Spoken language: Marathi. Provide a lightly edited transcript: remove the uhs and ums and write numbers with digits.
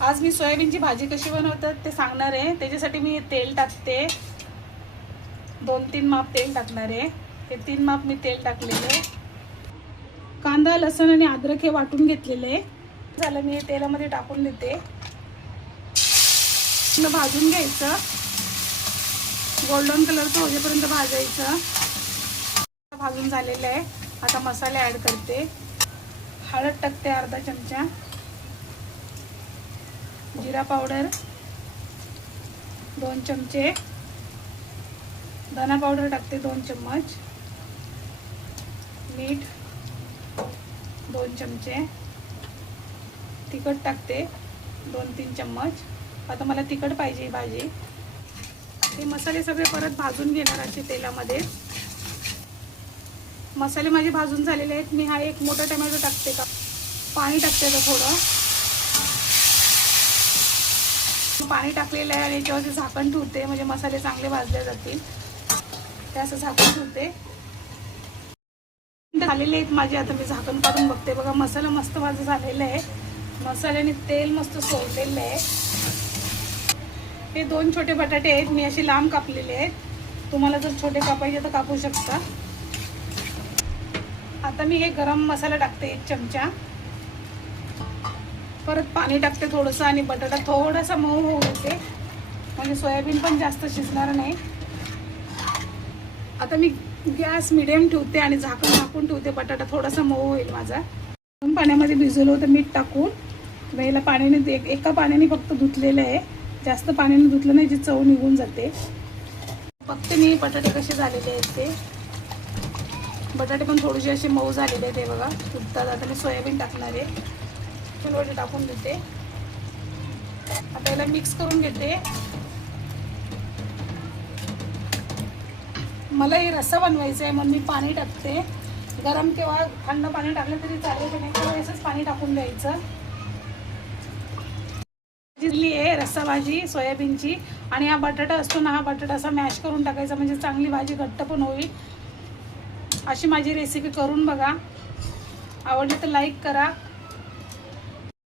आज मी सोयाबीनची भाजी कशी बनवतात ते सांगणार आहे। त्याच्यासाठी मी तेल टाकते, 2-3 माप तेल टाकणार आहे। ते 3 माप मी तेल टाकलेले। कांदा, लसूण आणि अद्रक हे वाटून घेतलेले झालं। मी हे तेलामध्ये टाकून देते, भाजून घ्यायचं, गोल्डन कलरचं होईपर्यंत भाजायचं। भाजून झालेलं आहे। आता मसाले ॲड करते। हळद टाकते अर्धा चमचा, जीरा पावडर 2 चमचे, धना पावडर टाकते 2 चम्मच, मीठ 2 चमचे, तिखट टाकते 2-3 चम्मच। आता मला तिखट पाहिजे भाजी। हे मसाले सगळे परत भाजून घेणार असे तेलामध्ये। मसाले माझे भाजून झालेले आहेत। मी हा एक मोठा टोमॅटो टाकते, का पाणी टाकते तर थोडं पाणी टाकलेलं आहे आणि याच्यावरती झाकण ठेवते, म्हणजे मसाले चांगले भाजले जातील। ते असं झाकण ठेवते। झालेले आहेत माझे। आता मी झाकण काढून बघते, बघा मसाला मस्त भाजून झालेला आहे। मसाल्याने तेल मस्त सोडलेलं आहे। हे 2 छोटे बटाटे आहेत, मी असे लांब कापलेले आहेत। तुम्हाला जर छोटे कापायचे तर कापू शकता। आता मी हे गरम मसाला टाकते 1 चमचा, परत पाणी टाकते थोडंसं आणि बटाटा थोडासा मऊ होऊ देते, म्हणजे सोयाबीन पण जास्त शिजणार नाही। आता मी गॅस मिडियम ठेवते आणि झाकण झाकून ठेवते। बटाटा थोडासा मऊ होईल माझा। पाण्यामध्ये भिजवलं होतं मीठ टाकून, वेळेला पाण्याने एका पाण्याने फक्त धुतलेलं आहे, जास्त पाण्याने धुतलं नाही, जी चव निघून जाते। फक्त मी बटाटे कसे झालेले आहेत ते, बटाटे पण थोडेसे असे मऊ झालेले आहेत, ते बघा फुटतात। आता मी सोयाबीन टाकणार आहे, थोडे टाकून देते। आता याला मिक्स करून घेते। मला हे रस्सा बनवायचा आहे म्हणून मी पाणी टाकते। गरम किंवा थंड पाणी टाकलं तरी चालेल, पण थोडंसंच पाणी टाकून द्यायचं। जिरली आहे रस्सा भाजी सोयाबीनची, आणि हा बटाटा असतो ना, हा बटाटा असा मॅश करून टाकायचा, म्हणजे चांगली भाजी घट्ट पण होईल। अशी माझी रेसिपी करून बघा, आवडली तर लाईक करा।